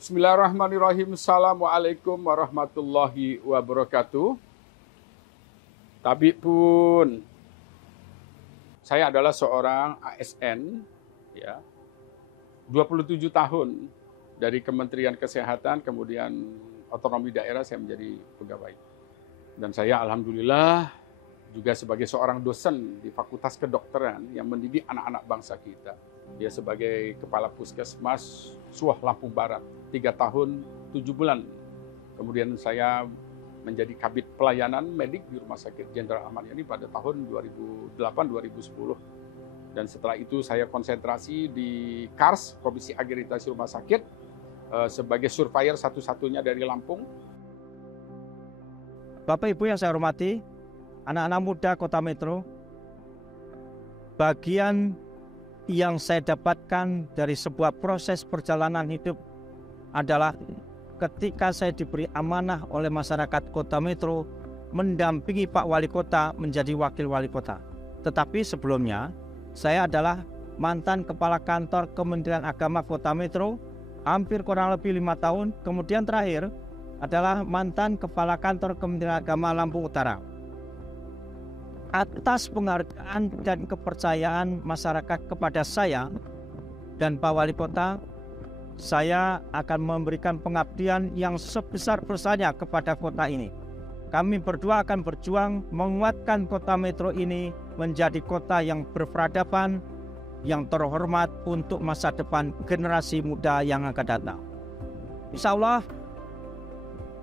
Bismillahirrahmanirrahim. Assalamualaikum warahmatullahi wabarakatuh. Tapi pun saya adalah seorang ASN, ya, 27 tahun dari Kementerian Kesehatan, kemudian otonomi daerah saya menjadi pegawai. Dan saya alhamdulillah juga sebagai seorang dosen di Fakultas Kedokteran yang mendidik anak-anak bangsa kita. Dia sebagai Kepala Puskesmas Suah Lampung Barat 3 tahun 7 bulan. Kemudian saya menjadi Kabid Pelayanan Medik di Rumah Sakit Jenderal Ahmad Yani pada tahun 2008-2010. Dan setelah itu saya konsentrasi di KARS, Komisi Akreditasi Rumah Sakit, sebagai surveyor satu-satunya dari Lampung. Bapak Ibu yang saya hormati, anak-anak muda Kota Metro, bagian yang saya dapatkan dari sebuah proses perjalanan hidup adalah ketika saya diberi amanah oleh masyarakat Kota Metro mendampingi Pak Wali Kota menjadi Wakil Wali Kota. Tetapi sebelumnya, saya adalah mantan Kepala Kantor Kementerian Agama Kota Metro, hampir kurang lebih 5 tahun. Kemudian terakhir adalah mantan Kepala Kantor Kementerian Agama Lampung Utara. Atas penghargaan dan kepercayaan masyarakat kepada saya dan Pak Wali Kota, saya akan memberikan pengabdian yang sebesar-besarnya kepada kota ini. Kami berdua akan berjuang menguatkan Kota Metro ini menjadi kota yang berperadaban, yang terhormat untuk masa depan generasi muda yang akan datang. Insya Allah,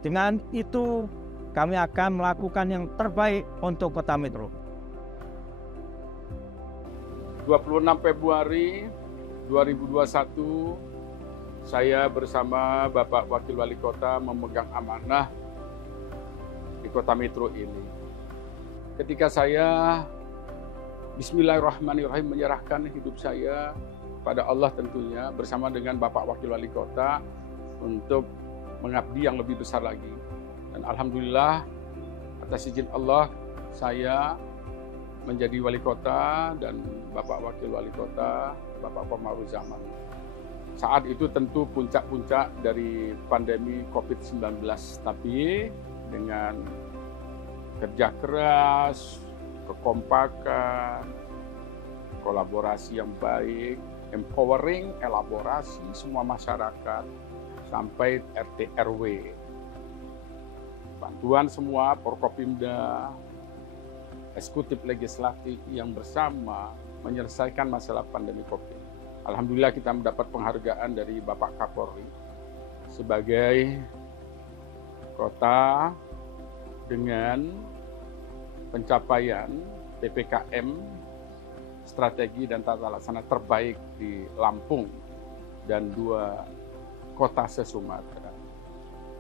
dengan itu kami akan melakukan yang terbaik untuk Kota Metro. 26 Februari 2021, saya bersama Bapak Wakil Wali Kota memegang amanah di Kota Metro ini. Ketika saya Bismillahirrahmanirrahim menyerahkan hidup saya pada Allah tentunya, bersama dengan Bapak Wakil Wali Kota untuk mengabdi yang lebih besar lagi. Dan alhamdulillah atas izin Allah saya menjadi wali kota dan Bapak Wakil Wali Kota, Bapak Komaruzzaman. Saat itu tentu puncak-puncak dari pandemi COVID-19, tapi dengan kerja keras, kekompakan, kolaborasi yang baik, empowering, elaborasi semua masyarakat, sampai RT RW. Bantuan semua Forkopimda, eksekutif legislatif yang bersama menyelesaikan masalah pandemi COVID. Alhamdulillah kita mendapat penghargaan dari Bapak Kapolri sebagai kota dengan pencapaian PPKM strategi dan tata laksana terbaik di Lampung dan 2 kota se-Sumatera.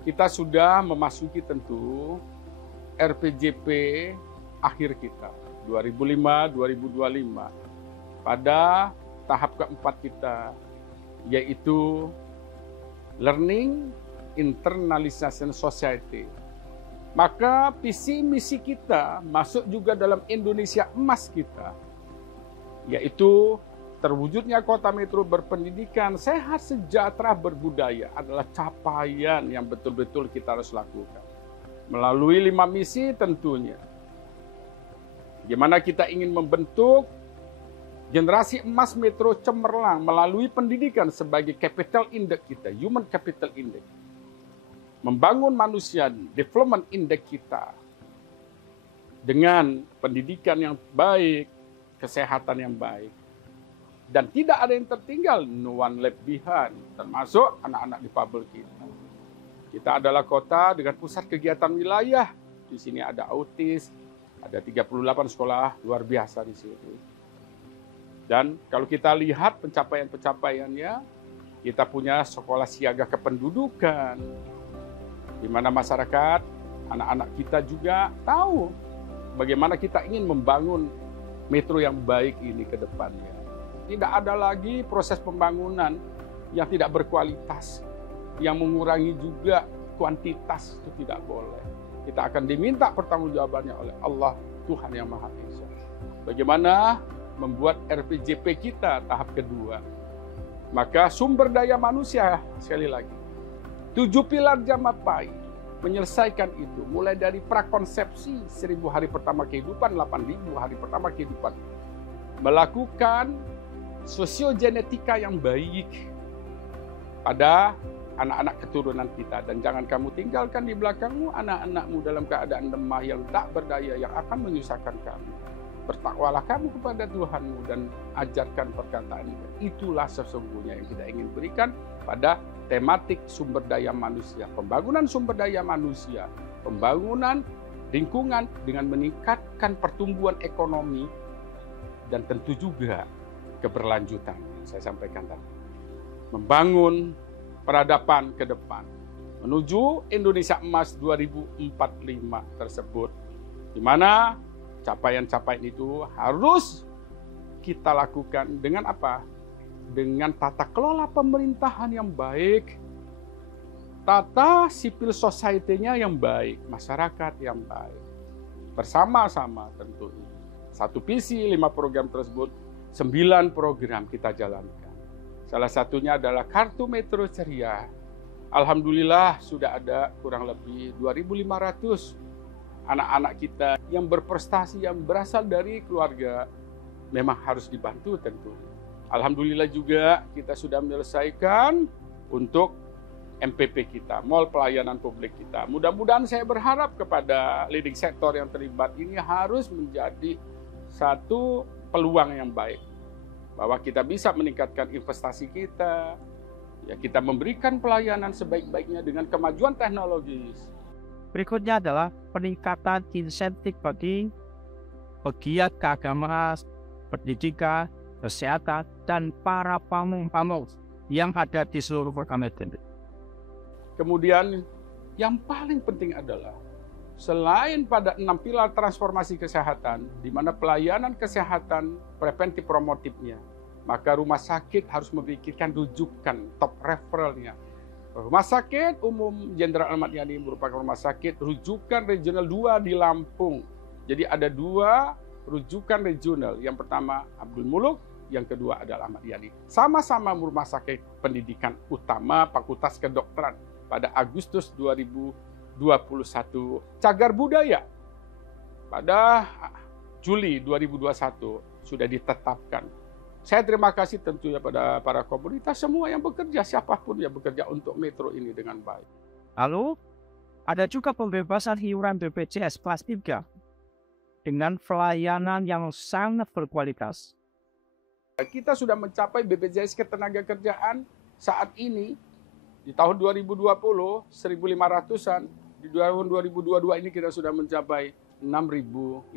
Kita sudah memasuki tentu RPJP akhir kita 2005-2025 pada tahap keempat kita, yaitu Learning Internalization Society. Maka visi misi kita masuk juga dalam Indonesia emas kita, yaitu terwujudnya Kota Metro berpendidikan, sehat, sejahtera, berbudaya adalah capaian yang betul-betul kita harus lakukan. Melalui 5 misi tentunya. Bagaimana kita ingin membentuk generasi emas Metro cemerlang melalui pendidikan sebagai capital index kita, human capital index. Membangun manusia, development index kita dengan pendidikan yang baik, kesehatan yang baik. Dan tidak ada yang tertinggal, no one left behind, termasuk anak-anak difabel kita. Kita adalah kota dengan pusat kegiatan wilayah. Di sini ada autis, ada 38 sekolah luar biasa di situ. Dan kalau kita lihat pencapaian-pencapaiannya, kita punya sekolah siaga kependudukan, di mana masyarakat, anak-anak kita juga tahu bagaimana kita ingin membangun metro yang baik ini ke depannya. Tidak ada lagi proses pembangunan yang tidak berkualitas, yang mengurangi juga kuantitas, itu tidak boleh. Kita akan diminta pertanggungjawabannya oleh Allah, Tuhan yang Maha Esa. Bagaimana membuat RPJP kita tahap kedua. Maka sumber daya manusia, sekali lagi, 7 pilar Jamapait menyelesaikan itu, mulai dari prakonsepsi 1000 hari pertama kehidupan, 8000 hari pertama kehidupan, melakukan sosiogenetika yang baik pada anak-anak keturunan kita. Dan jangan kamu tinggalkan di belakangmu anak-anakmu dalam keadaan lemah yang tak berdaya, yang akan menyusahkan kamu. Bertakwalah kamu kepada Tuhanmu dan ajarkan perkataan itu. Itulah sesungguhnya yang kita ingin berikan pada tematik sumber daya manusia. Pembangunan sumber daya manusia, pembangunan lingkungan dengan meningkatkan pertumbuhan ekonomi, dan tentu juga keberlanjutan. Saya sampaikan tadi. Membangun peradaban ke depan menuju Indonesia Emas 2045 tersebut, di mana capaian-capaian itu harus kita lakukan dengan apa? Dengan tata kelola pemerintahan yang baik, tata civil society-nya yang baik, masyarakat yang baik. Bersama-sama tentunya. 1 visi 5 program tersebut, 9 program kita jalankan. Salah satunya adalah Kartu Metro Ceria. Alhamdulillah sudah ada kurang lebih 2.500 anak-anak kita yang berprestasi, yang berasal dari keluarga memang harus dibantu tentu. Alhamdulillah juga kita sudah menyelesaikan untuk MPP kita, Mall Pelayanan Publik kita. Mudah-mudahan saya berharap kepada leading sektor yang terlibat ini harus menjadi satu peluang yang baik, bahwa kita bisa meningkatkan investasi kita, ya kita memberikan pelayanan sebaik-baiknya dengan kemajuan teknologis. Berikutnya adalah peningkatan insentif bagi pegiat keagamaan, pendidikan, kesehatan, dan para pamong-pamong yang ada di seluruh program itu. Kemudian yang paling penting adalah selain pada 6 pilar transformasi kesehatan, di mana pelayanan kesehatan preventif promotifnya, maka rumah sakit harus memikirkan rujukan top referralnya. Rumah sakit umum Jenderal Ahmad Yani merupakan rumah sakit rujukan regional 2 di Lampung. Jadi ada 2 rujukan regional. Yang pertama Abdul Muluk, yang kedua adalah Ahmad Yani. Sama-sama rumah sakit pendidikan utama Fakultas Kedokteran pada Agustus 2021. Cagar budaya pada Juli 2021 sudah ditetapkan. Saya terima kasih tentunya pada para komunitas semua yang bekerja, siapapun yang bekerja untuk metro ini dengan baik. Lalu, ada juga pembebasan iuran BPJS kelas 3 dengan pelayanan yang sangat berkualitas. Kita sudah mencapai BPJS Ketenagakerjaan saat ini di tahun 2020 1.500-an, di tahun 2022 ini kita sudah mencapai 6.500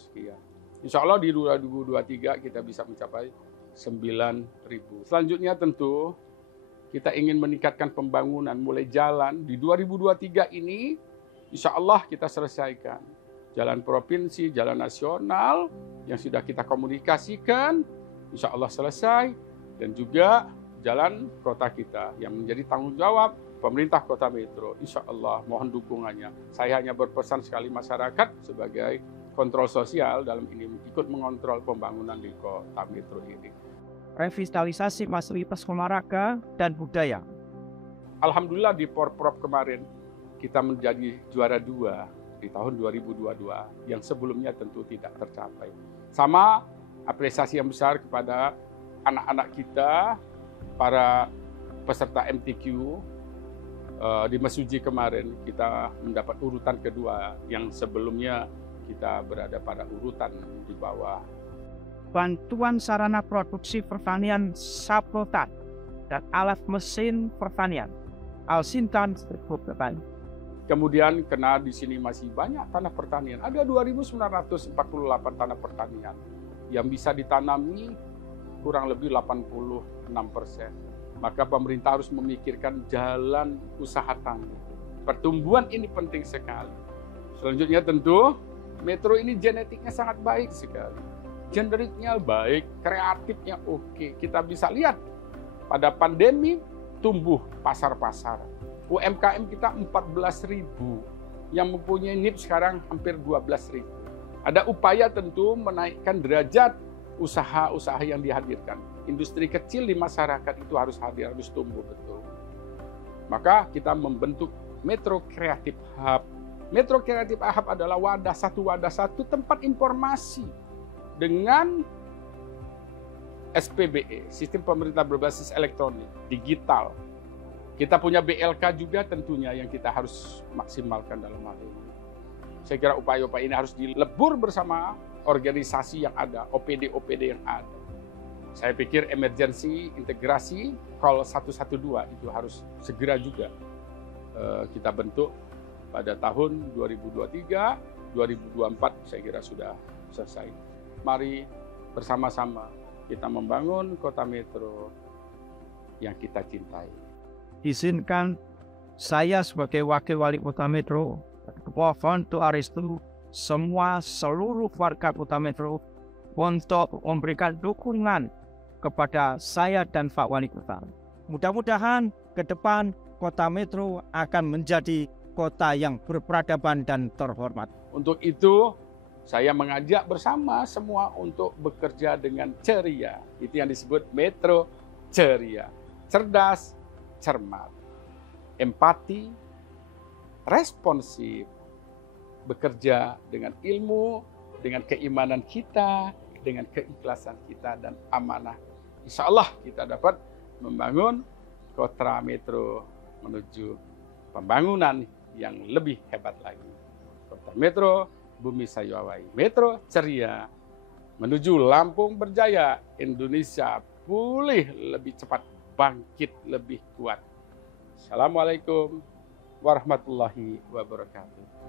sekian. Insya Allah di 2023 kita bisa mencapai 9.000. Selanjutnya tentu kita ingin meningkatkan pembangunan mulai jalan. Di 2023 ini insya Allah kita selesaikan. Jalan provinsi, jalan nasional yang sudah kita komunikasikan, insya Allah selesai. Dan juga jalan kota kita yang menjadi tanggung jawab pemerintah Kota Metro. Insya Allah mohon dukungannya. Saya hanya berpesan sekali masyarakat sebagai kontrol sosial dalam ini ikut mengontrol pembangunan di Kota Metro ini. Revitalisasi fasilitas olahraga dan budaya. Alhamdulillah di Porprov kemarin kita menjadi juara 2 di tahun 2022 yang sebelumnya tentu tidak tercapai. Sama apresiasi yang besar kepada anak-anak kita, para peserta MTQ di Mesuji kemarin kita mendapat urutan kedua yang sebelumnya kita berada pada urutan di bawah. Bantuan sarana produksi pertanian Saplotan dan alat mesin pertanian Alsintan Pertanian. Kemudian karena di sini masih banyak tanah pertanian, ada 2.948 tanah pertanian yang bisa ditanami kurang lebih 86%. Maka pemerintah harus memikirkan jalan usaha tani. Pertumbuhan ini penting sekali. Selanjutnya tentu Metro ini genetiknya sangat baik sekali. Generiknya baik, kreatifnya oke. Kita bisa lihat pada pandemi tumbuh pasar-pasar. UMKM kita 14.000, yang mempunyai NIP sekarang hampir 12.000. Ada upaya tentu menaikkan derajat usaha-usaha yang dihadirkan. Industri kecil di masyarakat itu harus hadir, harus tumbuh betul. Maka kita membentuk Metro Creative Hub. Metro Creative Hub adalah wadah satu tempat informasi dengan SPBE, Sistem Pemerintah Berbasis Elektronik, digital. Kita punya BLK juga tentunya yang kita harus maksimalkan dalam hal ini. Saya kira upaya-upaya ini harus dilebur bersama organisasi yang ada, OPD-OPD yang ada. Saya pikir emergency integrasi call 112 itu harus segera juga kita bentuk pada tahun 2023, 2024 saya kira sudah selesai. Mari bersama-sama kita membangun kota metro yang kita cintai. Izinkan saya sebagai wakil wali kota metro mohon doa restu seluruh warga kota metro untuk memberikan dukungan kepada saya dan Pak Wali Kota. Mudah-mudahan ke depan kota metro akan menjadi kota yang berperadaban dan terhormat. Untuk itu saya mengajak bersama semua untuk bekerja dengan ceria. Itu yang disebut metro ceria. Cerdas, cermat, empati, responsif, bekerja dengan ilmu, dengan keimanan kita, dengan keikhlasan kita dan amanah. Insya Allah kita dapat membangun kota metro menuju pembangunan yang lebih hebat lagi. Kota metro Bumi Sayawai, metro ceria menuju Lampung berjaya, Indonesia pulih lebih cepat, bangkit lebih kuat. Assalamualaikum warahmatullahi wabarakatuh.